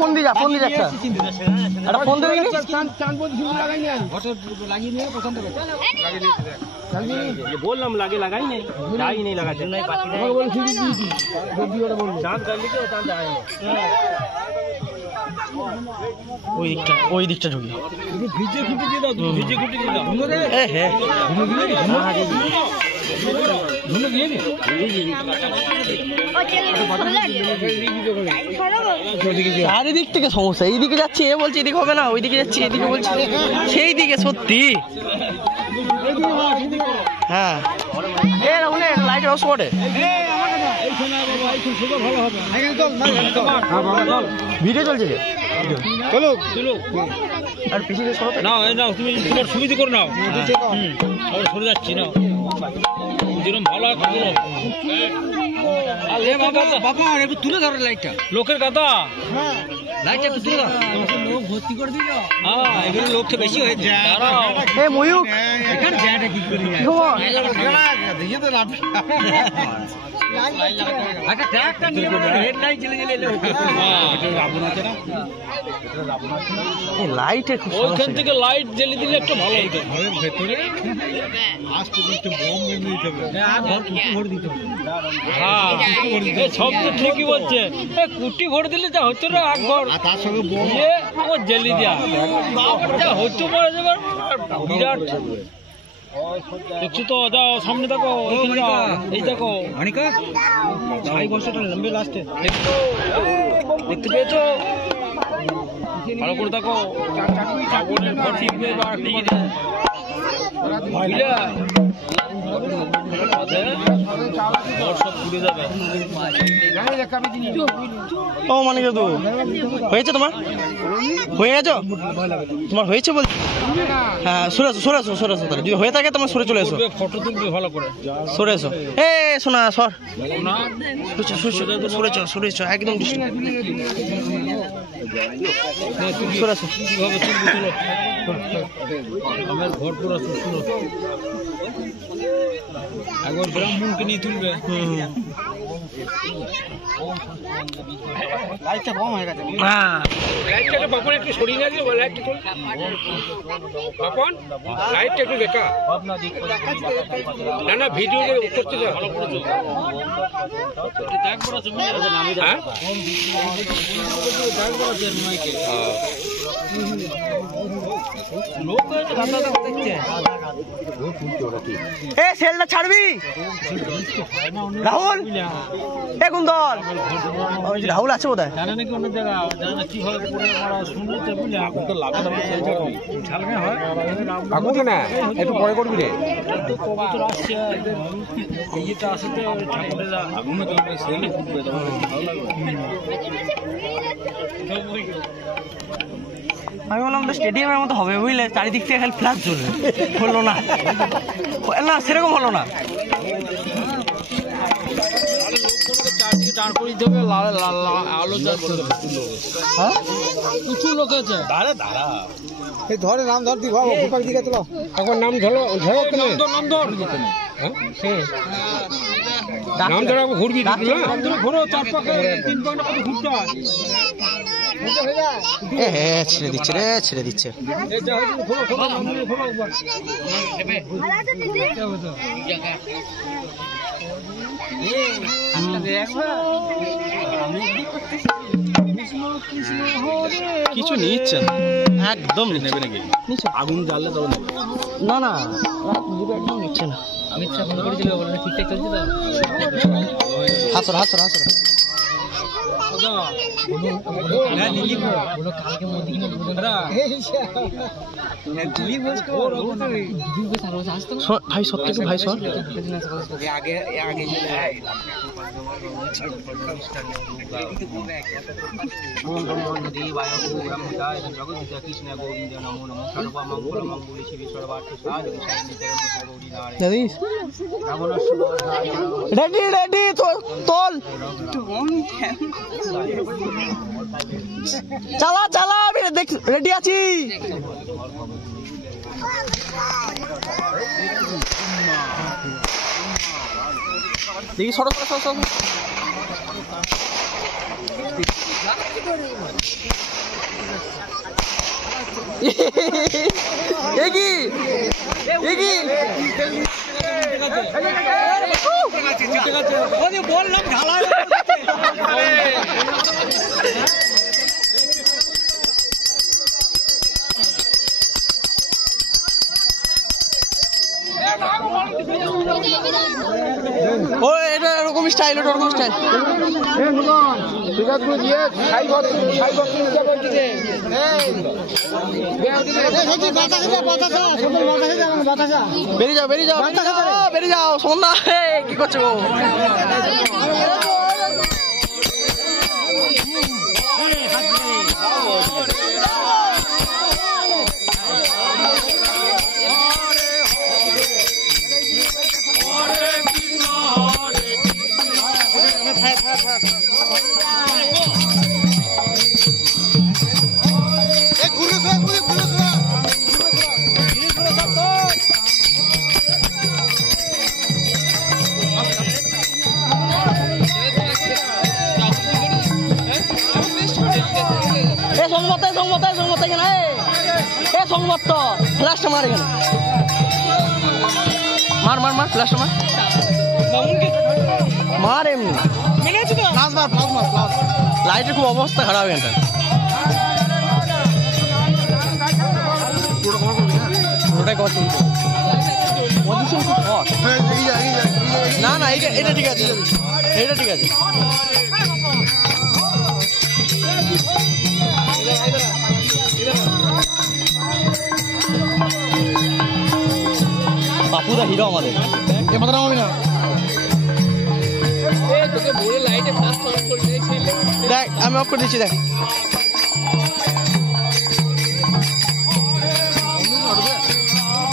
Phone দিয়ে যা, phone দিয়ে যাচ্ছে। একটা ফোন দিয়ে বললাম লাগে লাগাই নেই, যাই নেই লাগাতে ওই দিকটা ঢুকি ভিজে খুঁটে দিয়ে দাও, ভিজে খুঁটে দিয়ে দাও। হ্যাঁ চারিদিক থেকে সমস্যা, এইদিকে যাচ্ছি এ বলছে এদিকে হবে না, ওইদিকে যাচ্ছি এদিকে বলছে সেই দিকে। সত্যি হ্যাঁ লাইট ব্যবস্থা করে ভিডিও চলছে আর পিছিয়ে নাও নাও, তুমি তোমার সুবিধা করে নাও। সরে যাচ্ছি না যেরকম ভালো তুলে ধরো লাইটটা, লোকের কথা লাইটটা একটু তুলে ধরো। লোক ভর্তি করে দিল, এখানে লোক তো বেশি হয়েছে। ময়ূক লাইটে ওইখান থেকে লাইট জ্বেলে দিলে একটু ভালো হতো। ভেতরে সব তো ঠিকই বলছে, কুটি ভরে দিলে যা হতো না একবার তার সঙ্গে জ্বেলি দেওয়া যা হতো বিরাট। দেখছো তো, যাও সামনে দেখো, এই দেখো হানিকা ছাই বর্ষাটা লম্বে লাস্টে দেখতে পেয়েছো? ভালো করে দেখো, ও মানে দাদু হয়েছে তোমার, হয়ে গেছো তোমার হয়েছে বলছি। হ্যাঁ সরে আসো সরে আসো সরে আসো, তাহলে যদি হয়ে থাকে তোমার সরে চলে এসো, ফটো তুলবে ভালো করে সরে এসো। এ শোনা সর সরেছো সরেছো একদম সরে আসো। কিভাবে তুলবে তুলো, আমার ভরপুর আছে শুনো। একবার ব্রাহ্মণকে নিয়ে তুলবে। লাইটটা কম হয়ে গেছে। লাইটটা বাপন একটু সরিয়ে না দিয়ে লাইটটা তুল বাপন, লাইটটা একটু দেখা না না ভিডিও করতে ভালো করেছো। এ সেলটা ছাড়বি রাহুল, এ কোন দল? রাহুল আছে বোধ হয়। একটু পরে করবি রে। আমি বললাম তো স্টেডিয়ামের মতো হবে বুঝলে, চারিদিক থেকে খালি ফ্ল্যাশ জ্বলবে, হলো না না সেরকম হলো না। প্রচুর লোক আছে, ধরে নাম ধর দিকে চলো, এখন নাম ধরো ধরো নাম ধর নাম ধরে ঘুরবি, ঘুরো চার পাকে 3 ঘন্টা কত ঘুরতে হয়। ছেড়ে দিচ্ছে রে, ছেড়ে দিচ্ছে। কিছু নিচ্ছে একদম নেবে নাকি, আগুন জ্বাললে তবে না না একদম নিচ্ছে না। অমিত শাহ ফোন করেছিল, ঠিকঠাক চলছে তো? হাসর হাসর হাসর ভাই সত্যি ভাই সর রেডি রেডি তোল চালা চালা আমি দেখ রেডি আছি। দেখি সরো সরো সরো সরো। এ কি এ কি বললাম ঢালা ও এটা এরকম স্টাইল, ওটা ওরকম স্টাইল। বেরিয়ে যাও বেরিয়ে যাও বেরিয়ে যাও সন্ধ্যা কি করছো? সংবাদ ফ্ল্যাশটা মার এখানে, মার মার মার ফ্ল্যাশটা মার মার এমনি লাইটের খুব অবস্থা খারাপ এখানটা। না না এটা ঠিক আছে, এটা ঠিক আছে। বাপুদা হিরো আমাদের, দেখ আমি অফ করে দিচ্ছি দেখ।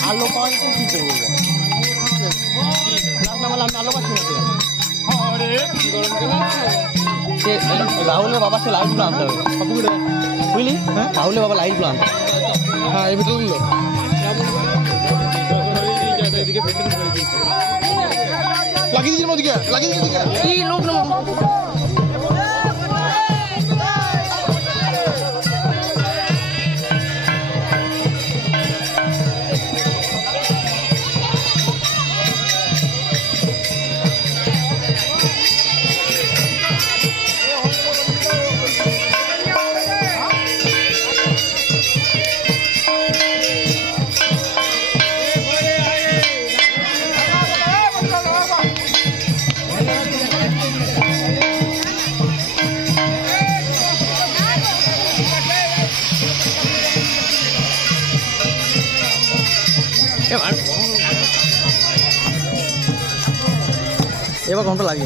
আলো পাওয়া কি করবো, আলো পাচ্ছি না। রাহুলের বাবা সে লাইট গুলো আনতে হবে বুঝলি, হ্যাঁ রাহুলের বাবা লাইট গুলো আনতে। হ্যাঁ এই ভিতরগুলো লাগিয়ে দিচ্ছি ওদিকে, লাগিয়ে দিচ্ছি কি লোক না এবার ঘন্টা লাগে।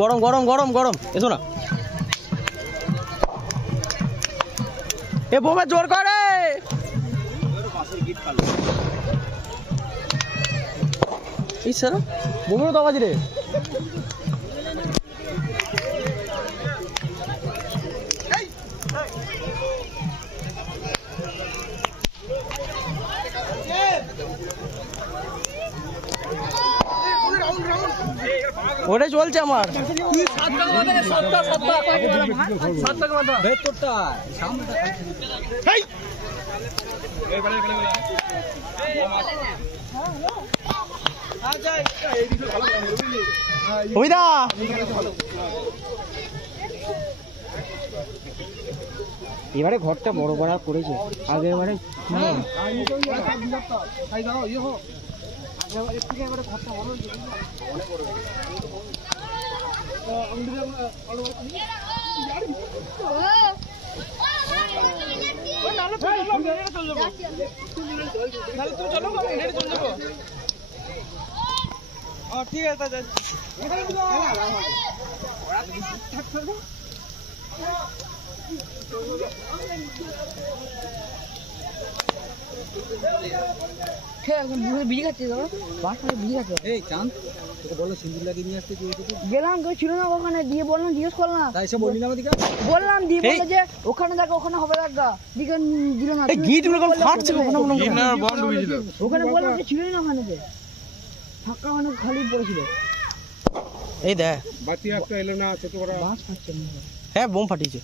গরম গরম গরম গরম এসো না, এ বোমা জোর করে বোমেরও তো আওয়াজ রে। চলছে আমার। এই! অভিদা এবারে ঘরটা বড় বড় করেছে আগের বারে ঠিক আছে এই চাঁদ তোকে বললো সিন্দুর লাগিয়ে নিয়ে আসতে গেলাম কেউ ছিল না ওখানে দিয়ে বললাম জিজ্ঞেস করলাম তাই সব বললি না আমাদেরকে বললাম দিয়ে বললো যে ওখানে দেখো ওখানে হবে দেখা দিকে দিল না এই গিট গুলো ফাটছে কখনো কখনো। ওখানে বললাম যে ছিল না ওখানে ফাঁকা ওখানে খালি পড়েছিল এই দেখ বাতি একটা এলো না ছোট বড় বাস ফাটছে না হ্যাঁ বোম ফাটিয়েছে।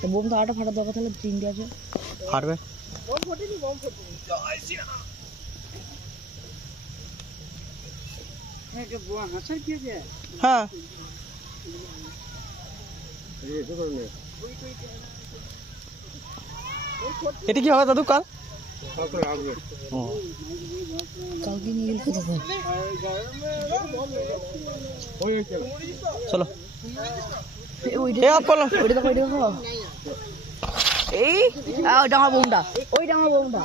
তো বোম তো আটা ফাটা দরকার তাহলে তিনটে আছে ফাটবে। হ্যাঁ এটা কি হবে দাদু কাল? ও, কালকে নিয়ে গেলে খেতে হবে চলো ওইটা এ অফ করলাম। ওইটা দেখো ওইটা দেখো এই ওইটা আমার বোমটা ওইটা আমার বোমটা